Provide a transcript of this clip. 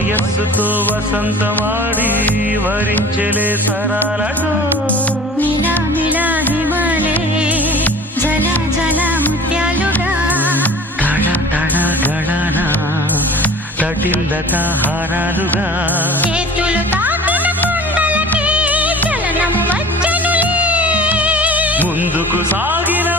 వయస్సుతో వసంతమాడి వరించెలే సరాలతో మిలా మిలా హిమాలే జల జల ముత్యాలుగా తళ తళ గళన తటిల్లత హారాలుగా చేతులు తాకిన కొండలకి చలనము వచ్చనులే ముందుకు సాగిన